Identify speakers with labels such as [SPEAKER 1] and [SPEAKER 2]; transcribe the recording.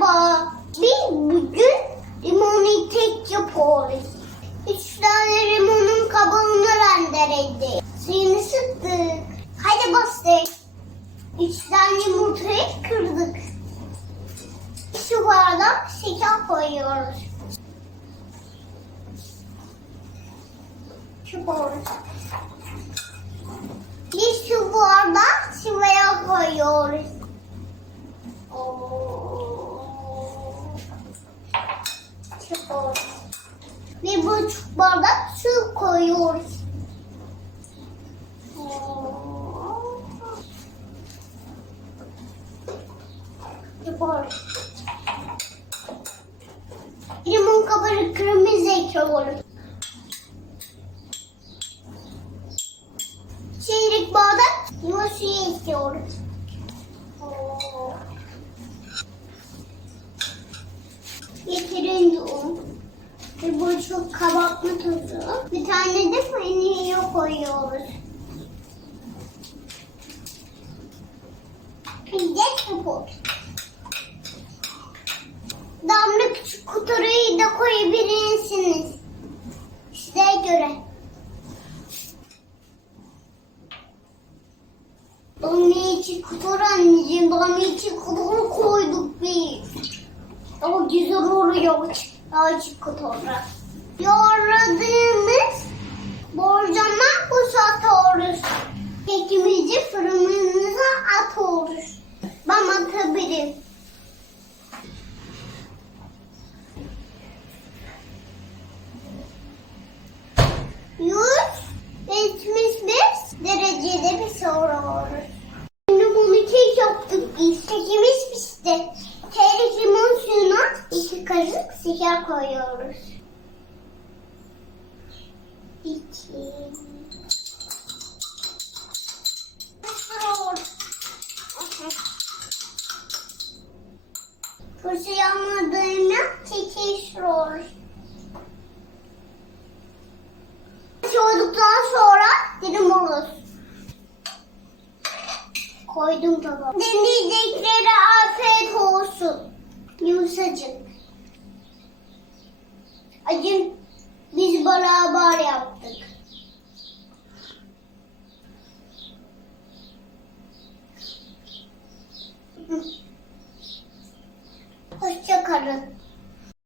[SPEAKER 1] Merhaba. Biz bugün limonu kek yapıyoruz. Üç tane limonun kabuğunu rendeledik. Suyunu sıktık. Hadi bastır. Üç tane yumurtayı kırdık. Şu bardak şeker koyuyoruz. Şu bardak. Bir su bardak sıvıya koyuyoruz. Bir buçuk bardak su koyuyoruz. Çok Limon kabarı kırmızı ekliyoruz. Çeyrek bardak limon suyu ekliyoruz. Yeterince. Bir buçuk kabartma tozu. Bir tane de vanilya koyuyoruz. Bir de çubuk. Damla küçük kuturuyu da koyabilirsiniz. Size göre. Damla içi kutur anneciğim. Damla içi kuturu koyduk biz. Ama güzel oluyor. Azıcık kutura. Yoğradığımız borcama boşaltıyoruz. Kekimizi fırınımıza atıyoruz. Ben atabilirim. Yüz yetmiş beş derecede bir soruyoruz. Şimdi bunu kek yaptık biz. Kekimiz pişti. Çeyrek limon suyuna iki kaşık şeker koyuyoruz. İki. Fırça yanmadığında keki sürüyoruz. Soğuduktan sonra dilim olur. Koydum tabağa. Dinleyeceklere afiyet olsun. Yumuşacık. Acım biz beraber yaptık.